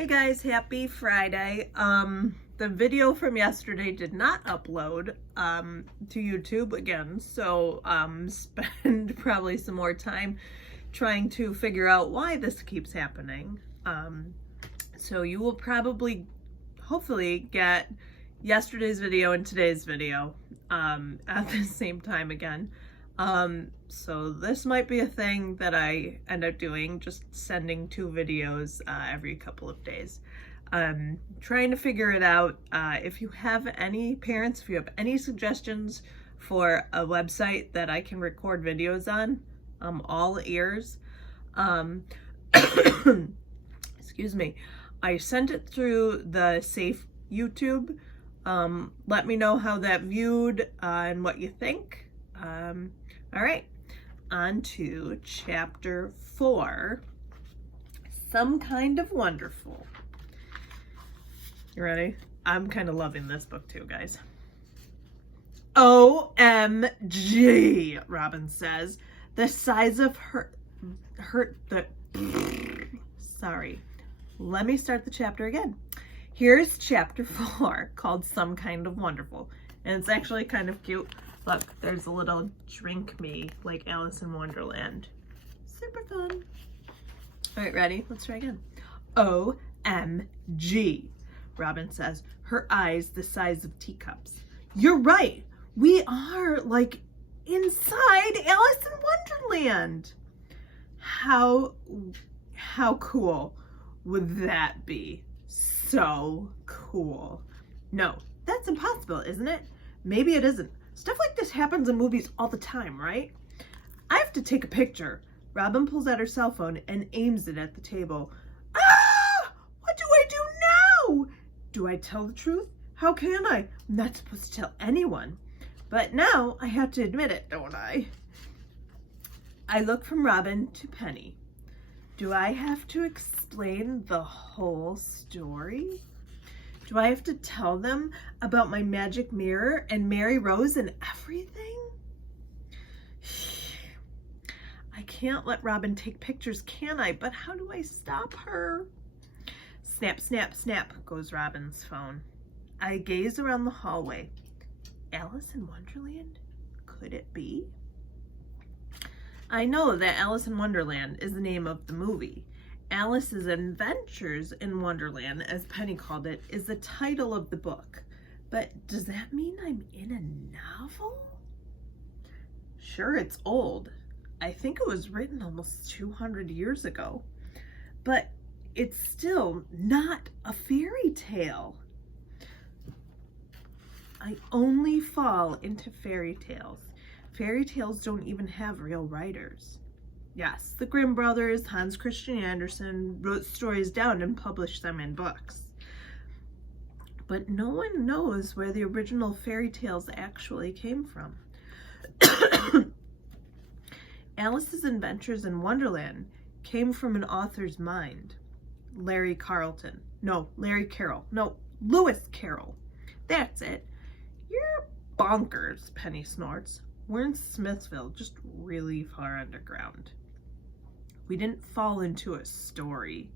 Hey guys, happy Friday. The video from yesterday did not upload to YouTube again, so spend probably some more time trying to figure out why this keeps happening. So you will probably, hopefully, get yesterday's video and today's video at the same time again. So this might be a thing that I end up doing, just sending two videos every couple of days. Trying to figure it out. If you have any parents, if you have any suggestions for a website that I can record videos on, I'm all ears. Excuse me. I sent it through the Safe YouTube. Let me know how that viewed and what you think. All right, on to Chapter 4, Some Kind of Wonderful. You ready? I'm kind of loving this book too, guys. OMG, Robin says. The size of sorry. Let me start the chapter again. Here's Chapter 4, called Some Kind of Wonderful. And it's actually kind of cute. Look, there's a little drink me, like Alice in Wonderland. Super fun. All right, ready? Let's try again. OMG, Robin says, her eyes the size of teacups. You're right. We are like inside Alice in Wonderland. How cool would that be? So cool. No, that's impossible, isn't it? Maybe it isn't. Stuff like this happens in movies all the time, right? I have to take a picture. Robin pulls out her cell phone and aims it at the table. Ah! What do I do now? Do I tell the truth? How can I? I'm not supposed to tell anyone. But now I have to admit it, don't I? I look from Robin to Penny. Do I have to explain the whole story? Do I have to tell them about my magic mirror and Mary Rose and everything? I can't let Robin take pictures, can I? But how do I stop her? Snap, snap, snap goes Robin's phone. I gaze around the hallway. Alice in Wonderland? Could it be? I know that Alice in Wonderland is the name of the movie. Alice's Adventures in Wonderland, as Penny called it, is the title of the book. But does that mean I'm in a novel? Sure, it's old. I think it was written almost 200 years ago. But it's still not a fairy tale. I only fall into fairy tales. Fairy tales don't even have real writers. Yes, the Grimm brothers, Hans Christian Andersen, wrote stories down and published them in books. But no one knows where the original fairy tales actually came from. Alice's Adventures in Wonderland came from an author's mind. Larry Carroll. No, Lewis Carroll. That's it. You're bonkers, Penny snorts. We're in Smithville, just really far underground. We didn't fall into a story.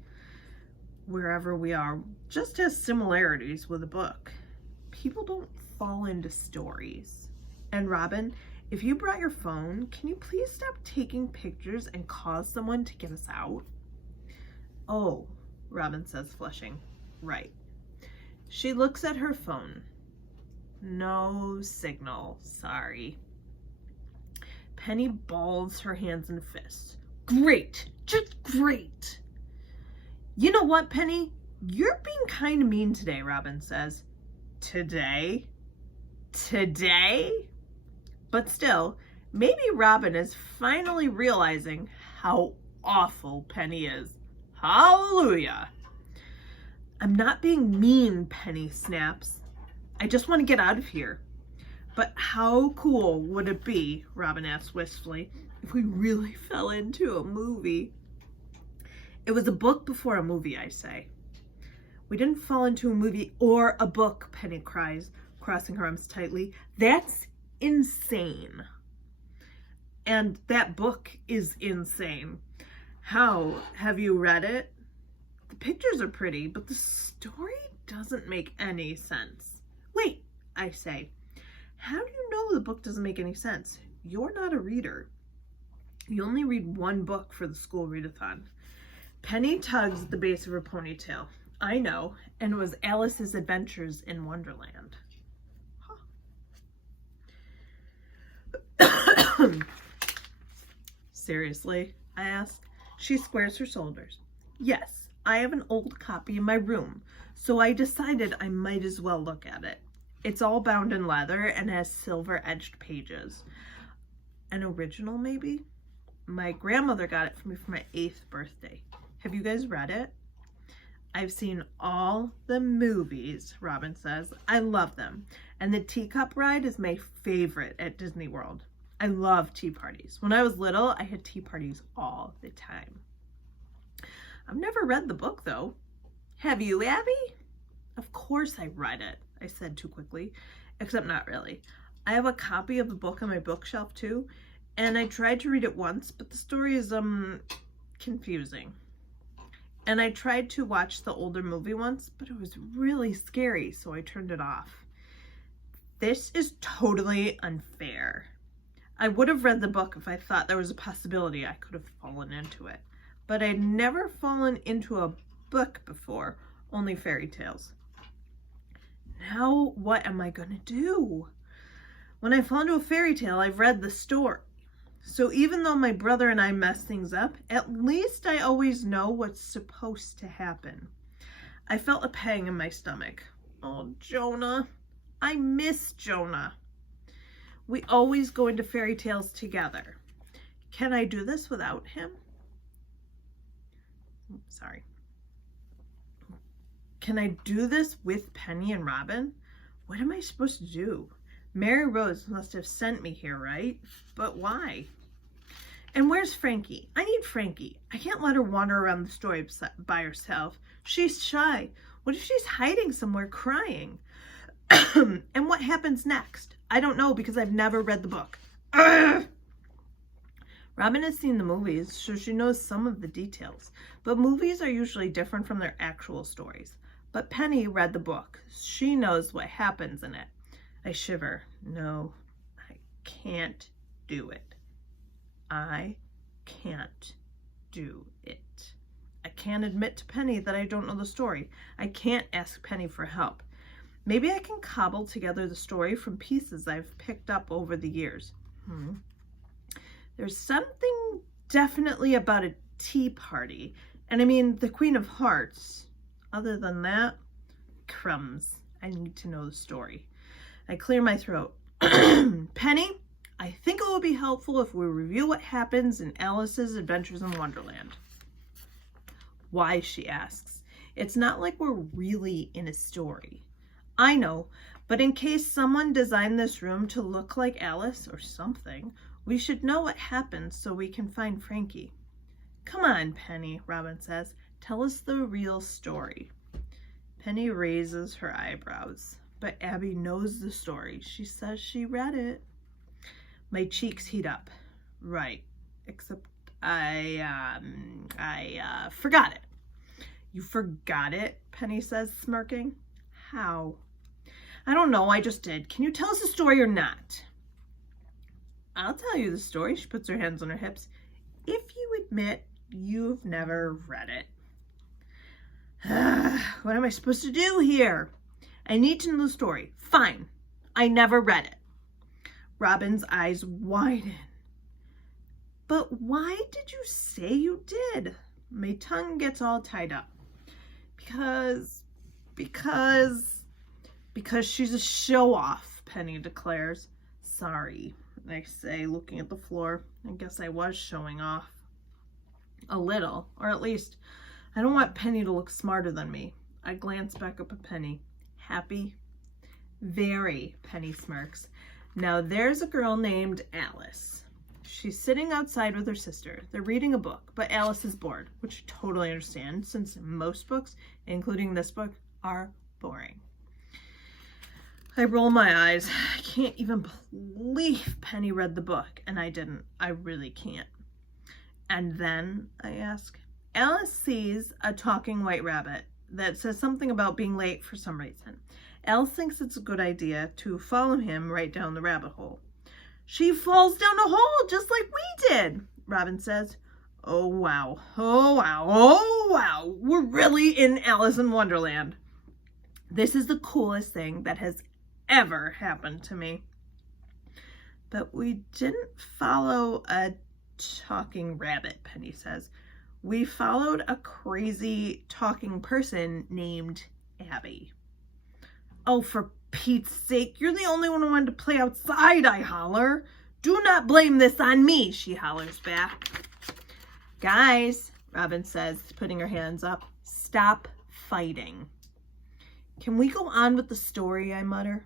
Wherever we are just has similarities with a book. People don't fall into stories. And Robin, if you brought your phone, can you please stop taking pictures and call someone to get us out? Oh, Robin says, flushing. Right. She looks at her phone. No signal, sorry. Penny balls her hands in fists. Great, just great. You know what, Penny? You're being kind of mean today, Robin says. Today? But still, maybe Robin is finally realizing how awful Penny is. Hallelujah. I'm not being mean, Penny snaps. I just want to get out of here. But how cool would it be, Robin asks wistfully, if we really fell into a movie? It was a book before a movie, I say. We didn't fall into a movie or a book, Penny cries, crossing her arms tightly. That's insane. And that book is insane. How? Have you read it? The pictures are pretty, but the story doesn't make any sense. Wait, I say. How do you know the book doesn't make any sense? You're not a reader. You only read one book for the school readathon. Penny tugs at the base of her ponytail. I know, and it was Alice's Adventures in Wonderland. Huh. Seriously? I ask. She squares her shoulders. Yes, I have an old copy in my room, so I decided I might as well look at it. It's all bound in leather and has silver-edged pages. An original, maybe? My grandmother got it for me for my 8th birthday. Have you guys read it? I've seen all the movies, Robin says. I love them. And the teacup ride is my favorite at Disney World. I love tea parties. When I was little, I had tea parties all the time. I've never read the book, though. Have you, Abby? Of course I read it, I said too quickly, except not really. I have a copy of the book on my bookshelf, too, and I tried to read it once, but the story is, confusing. And I tried to watch the older movie once, but it was really scary, so I turned it off. This is totally unfair. I would have read the book if I thought there was a possibility I could have fallen into it. But I'd never fallen into a book before, only fairy tales. Now what am I gonna do? When I fall into a fairy tale, I've read the story. So even though my brother and I mess things up, at least I always know what's supposed to happen. I felt a pang in my stomach. Oh, Jonah. I miss Jonah. We always go into fairy tales together. Can I do this without him? Sorry. Can I do this with Penny and Robin? What am I supposed to do? Mary Rose must have sent me here, right? But why? And where's Frankie? I need Frankie. I can't let her wander around the story by herself. She's shy. What if she's hiding somewhere crying? And what happens next? I don't know because I've never read the book. Robin has seen the movies, so she knows some of the details. But movies are usually different from their actual stories. But Penny read the book. She knows what happens in it. I shiver. No, I can't do it. I can't do it. I can't admit to Penny that I don't know the story. I can't ask Penny for help. Maybe I can cobble together the story from pieces I've picked up over the years. There's something definitely about a tea party. And I mean, the Queen of Hearts. Other than that, crumbs. I need to know the story. I clear my throat. Penny, I think it will be helpful if we review what happens in Alice's Adventures in Wonderland. Why, she asks. It's not like we're really in a story. I know, but in case someone designed this room to look like Alice or something, we should know what happens so we can find Frankie. Come on, Penny, Robin says. Tell us the real story. Penny raises her eyebrows, but Abby knows the story. She says she read it. My cheeks heat up. Right, except I forgot it. You forgot it? Penny says, smirking. How? I don't know, I just did. Can you tell us the story or not? I'll tell you the story. She puts her hands on her hips. If you admit you've never read it. What am I supposed to do here? I need to know the story. Fine. I never read it. Robin's eyes widen. But why did you say you did? My tongue gets all tied up. Because she's a show-off, Penny declares. Sorry, I say, looking at the floor. I guess I was showing off. A little, or at least, I don't want Penny to look smarter than me. I glance back up at Penny. Happy? Very, Penny smirks. Now there's a girl named Alice. She's sitting outside with her sister. They're reading a book, but Alice is bored, which I totally understand, since most books, including this book, are boring. I roll my eyes. I can't even believe Penny read the book, and I didn't. I really can't. And then, I ask, Alice sees a talking white rabbit that says something about being late for some reason. Alice thinks it's a good idea to follow him right down the rabbit hole. She falls down a hole just like we did, Robin says. Oh wow, oh wow, oh wow, we're really in Alice in Wonderland. This is the coolest thing that has ever happened to me. But we didn't follow a talking rabbit, Penny says. We followed a crazy talking person named Abby. Oh, for Pete's sake, you're the only one who wanted to play outside, I holler. Do not blame this on me, she hollers back. Guys, Robin says, putting her hands up, stop fighting. Can we go on with the story, I mutter.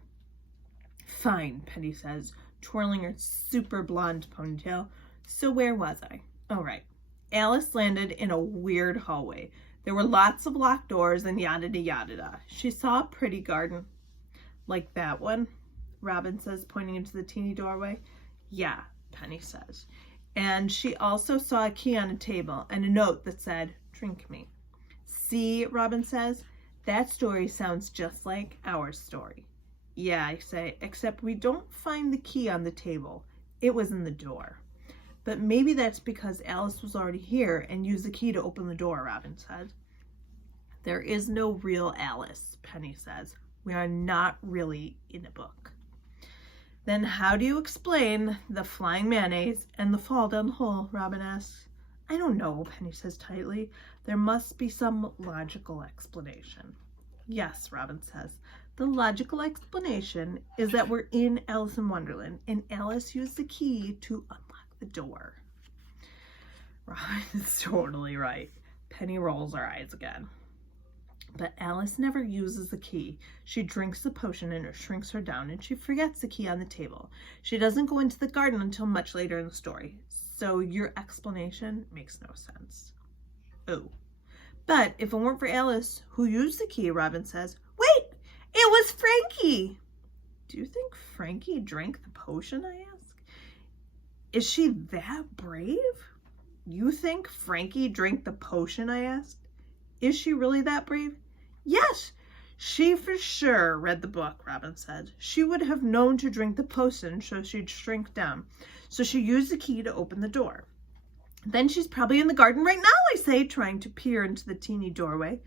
Fine, Penny says, twirling her super blonde ponytail. So where was I? Oh, right. Alice landed in a weird hallway. There were lots of locked doors and yada-da-yada-da. She saw a pretty garden. Like that one, Robin says, pointing into the teeny doorway. Yeah, Penny says. And she also saw a key on a table and a note that said, drink me. See, Robin says, that story sounds just like our story. Yeah, I say, except we don't find the key on the table. It was in the door. But maybe that's because Alice was already here and used the key to open the door, Robin said. There is no real Alice, Penny says. We are not really in a book. Then how do you explain the flying mayonnaise and the fall down the hole, Robin asks. I don't know, Penny says tightly. There must be some logical explanation. Yes, Robin says. The logical explanation is that we're in Alice in Wonderland and Alice used the key to unlock the door. Robin is totally right. Penny rolls her eyes again. But Alice never uses the key. She drinks the potion and it shrinks her down and she forgets the key on the table. She doesn't go into the garden until much later in the story. So your explanation makes no sense. Oh. But if it weren't for Alice, who used the key, Robin says, wait, it was Frankie. Do you think Frankie drank the potion, I ask? Is she that brave? You think Frankie drank the potion, I asked? Is she really that brave? Yes, she for sure read the book, Robin said. She would have known to drink the potion so she'd shrink down. So she used the key to open the door. Then she's probably in the garden right now, I say, trying to peer into the teeny doorway.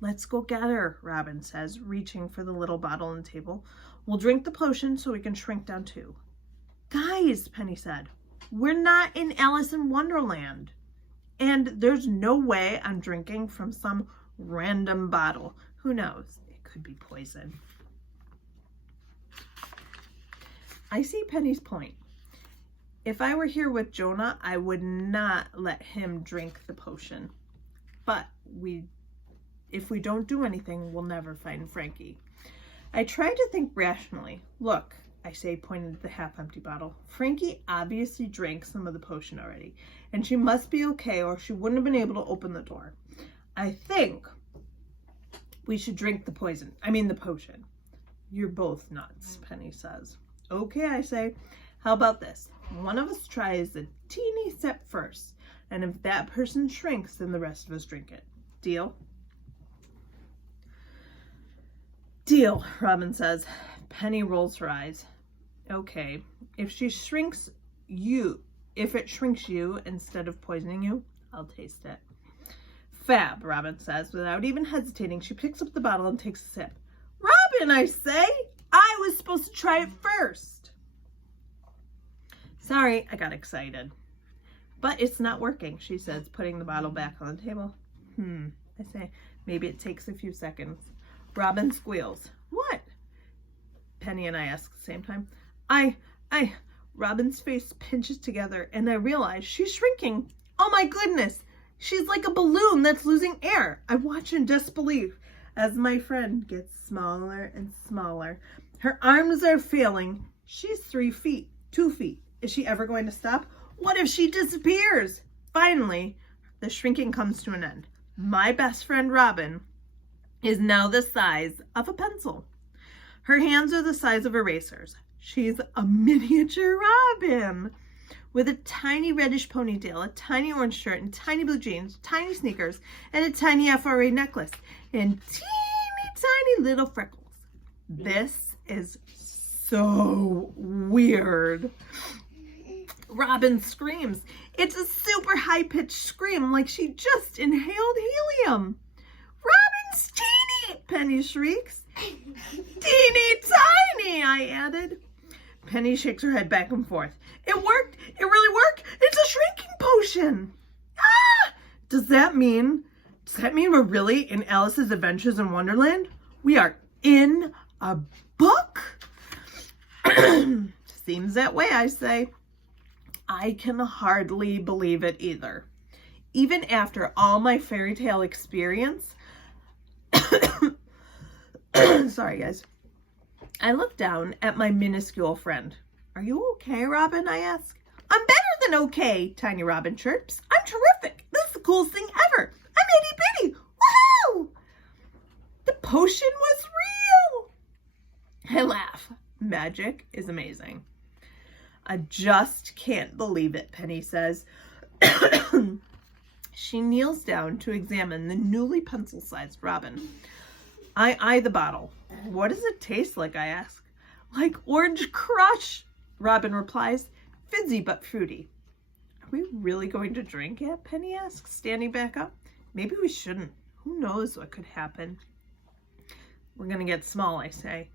Let's go get her, Robin says, reaching for the little bottle on the table. We'll drink the potion so we can shrink down too. Guys, Penny said, we're not in Alice in Wonderland. And there's no way I'm drinking from some random bottle. Who knows? It could be poison. I see Penny's point. If I were here with Jonah, I would not let him drink the potion. But if we don't do anything, we'll never find Frankie. I try to think rationally. Look, I say, pointing to the half-empty bottle. Frankie obviously drank some of the potion already, and she must be okay or she wouldn't have been able to open the door. I think we should drink the potion. You're both nuts, Penny says. Okay, I say. How about this? One of us tries the teeny step first, and if that person shrinks, then the rest of us drink it. Deal? Deal, Robin says. Penny rolls her eyes. Okay, if it shrinks you instead of poisoning you, I'll taste it. Fab, Robin says. Without even hesitating, she picks up the bottle and takes a sip. Robin, I say, I was supposed to try it first. Sorry, I got excited. But it's not working, she says, putting the bottle back on the table. I say, maybe it takes a few seconds. Robin squeals. What? Penny and I ask at the same time. Robin's face pinches together and I realize she's shrinking. Oh my goodness, she's like a balloon that's losing air. I watch in disbelief as my friend gets smaller and smaller. Her arms are failing. She's 3 feet, 2 feet. Is she ever going to stop? What if she disappears? Finally, the shrinking comes to an end. My best friend Robin is now the size of a pencil. Her hands are the size of erasers. She's a miniature Robin. with a tiny reddish ponytail, a tiny orange shirt, and tiny blue jeans, tiny sneakers, and a tiny FRA necklace, and teeny tiny little freckles. This is so weird. Robin screams. It's a super high-pitched scream like she just inhaled helium. Robin's teeny, Penny shrieks. Teeny tiny, I added. Penny shakes her head back and forth. It worked. It really worked. It's a shrinking potion. Ah! Does that mean we're really in Alice's Adventures in Wonderland? We are in a book? Seems that way, I say. I can hardly believe it either. Even after all my fairy tale experience, sorry guys, I look down at my minuscule friend. Are you okay, Robin? I ask. I'm better than okay, Tiny Robin chirps. I'm terrific. This is the coolest thing ever. I'm itty bitty. Woohoo! The potion was real. I laugh. Magic is amazing. I just can't believe it, Penny says. She kneels down to examine the newly pencil-sized Robin. I eye the bottle. What does it taste like, I ask. Like Orange Crush, Robin replies. Fizzy but fruity. Are we really going to drink it? Penny asks, standing back up. Maybe we shouldn't. Who knows what could happen? We're going to get small, I say.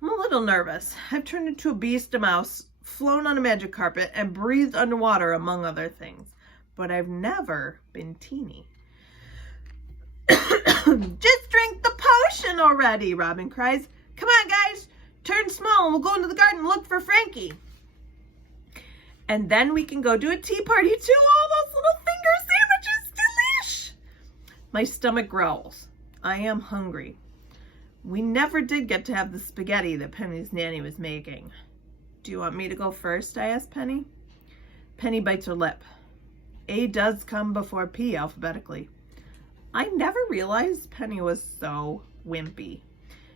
I'm a little nervous. I've turned into a beast, a mouse, flown on a magic carpet, and breathed underwater, among other things. But I've never been teeny. Just drink the potion already, Robin cries. Come on, guys. Turn small and we'll go into the garden and look for Frankie. And then we can go to a tea party too. All those little finger sandwiches, delish. My stomach growls. I am hungry. We never did get to have the spaghetti that Penny's nanny was making. Do you want me to go first? I asked Penny. Penny bites her lip. A does come before P alphabetically. I never realized Penny was so wimpy.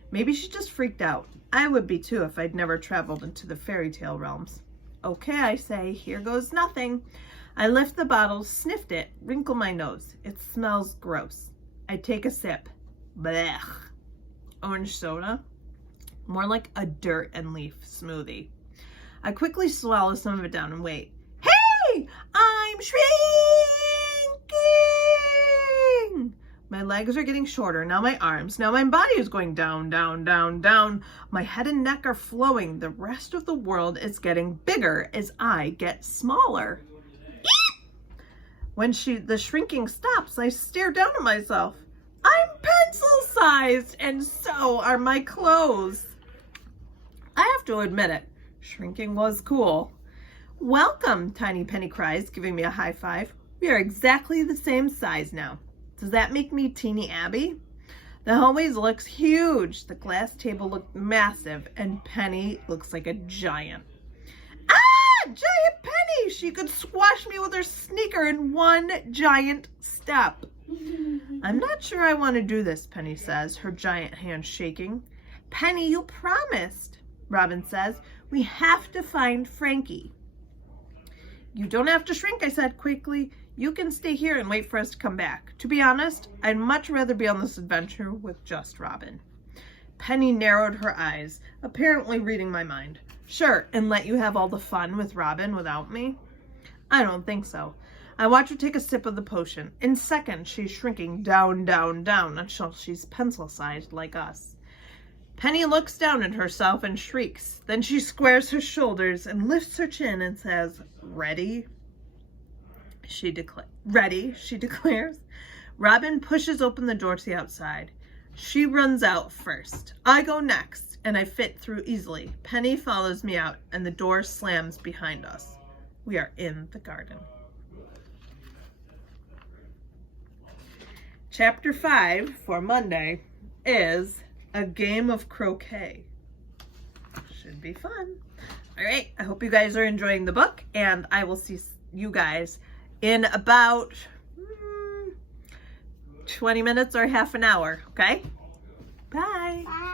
Maybe she just freaked out. I would be too if I'd never traveled into the fairy tale realms. Okay, I say, here goes nothing. I lift the bottle, sniffed it, wrinkle my nose. It smells gross. I take a sip. Blech. Orange soda? More like a dirt and leaf smoothie. I quickly swallow some of it down and wait. Hey! I'm shrinking! My legs are getting shorter, now my arms, now my body is going down, down, down, down. My head and neck are flowing. The rest of the world is getting bigger as I get smaller. When the shrinking stops, I stare down at myself. I'm pencil-sized, and so are my clothes. I have to admit it, shrinking was cool. Welcome, Tiny Penny cries, giving me a high five. We are exactly the same size now. Does that make me Teeny Abby? The hallways looks huge. The glass table looked massive, and Penny looks like a giant. Ah, giant Penny! She could squash me with her sneaker in one giant step. I'm not sure I want to do this, Penny says, her giant hand shaking. Penny, you promised, Robin says. We have to find Frankie. You don't have to shrink, I said quickly. You can stay here and wait for us to come back. To be honest, I'd much rather be on this adventure with just Robin. Penny narrowed her eyes, apparently reading my mind. Sure, and let you have all the fun with Robin without me? I don't think so. I watch her take a sip of the potion. In seconds, she's shrinking down, down, down until she's pencil-sized like us. Penny looks down at herself and shrieks. Then she squares her shoulders and lifts her chin and says, Ready? Ready, she declares. Robin pushes open the door to the outside. She runs out first. I go next, and I fit through easily. Penny follows me out, and the door slams behind us. We are in the garden. Chapter 5 for Monday is a game of croquet. Should be fun. All right, I hope you guys are enjoying the book, and I will see you guys in about 20 minutes or half an hour, okay? Bye.